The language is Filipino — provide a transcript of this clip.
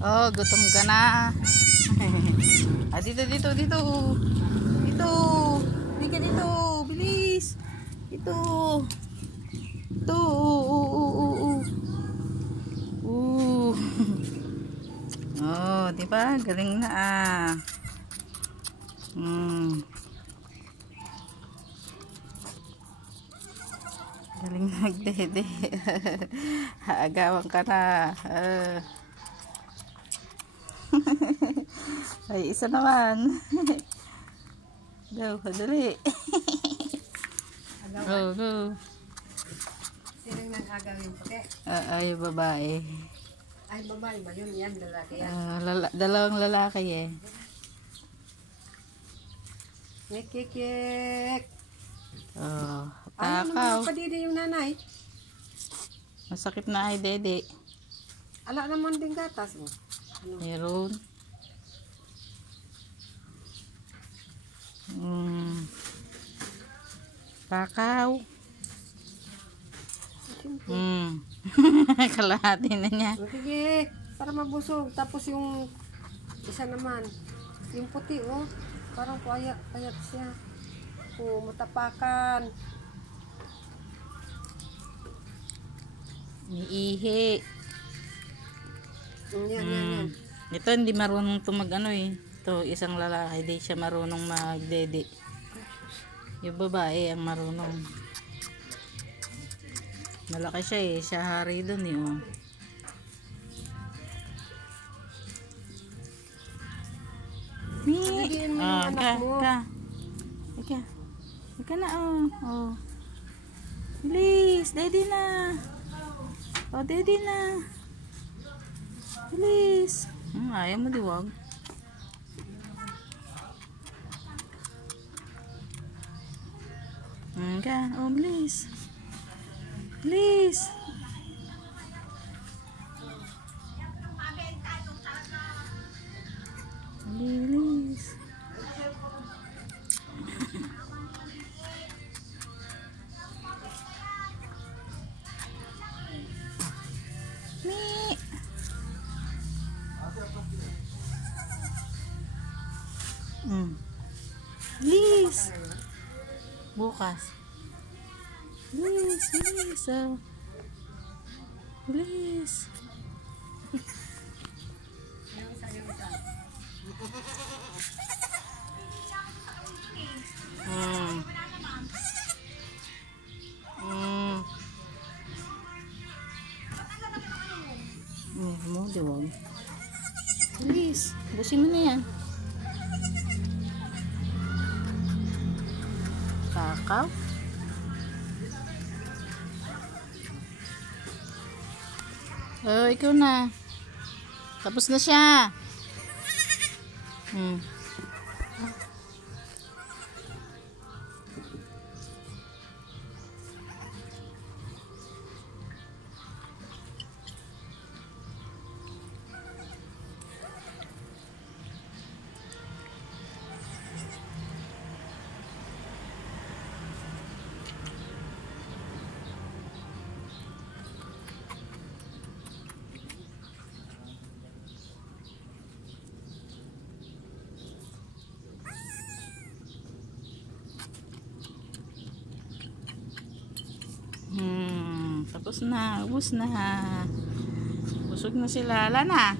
Oh, gutom ka na. Ah, dito. Dito. Hindi ka dito. Bilis. Dito. Ito. Oh, di ba? Galing na ah. Galing nagdede. Haagawan ka na. Ay, isa naman. Go, dali. Go. Sino nang agawin puti? Ay, babae. Ay, babae ba yun? Yan, lalaki yan. Dalawang lalaki eh. Kikik. Oh, Ay, takaw. padidi yung nanay. Masakit na ay dede. Ala naman din gatas mo. Ano? Meron. Takaw. Kalahati na niya. Sige, para mabusog. Tapos yung isa naman, yung puti oh, parang payat siya. Oh, matapakan. Iihi. Yan. Ito hindi marunong ito mag-ano eh. Ito isang lalaki, hindi siya marunong magdede. Yung babae ang marunong. Malaki siya eh. Siya hari dun eh. Oh. Sabihin mo yung anak mo. Ika na oh. Bilis, daddy na. Oh, daddy na. Bilis. Ayaw mo diwag. Oh, bilis. Bilis. Bilis. Bilis. Bukas. Bilis. Bilis. Mo diwag. Bilis. Busin mo na yan. Takaw. Oh, ikaw na. Tapos na siya. Tapos na, ubos na. Busog na sila. Wala na.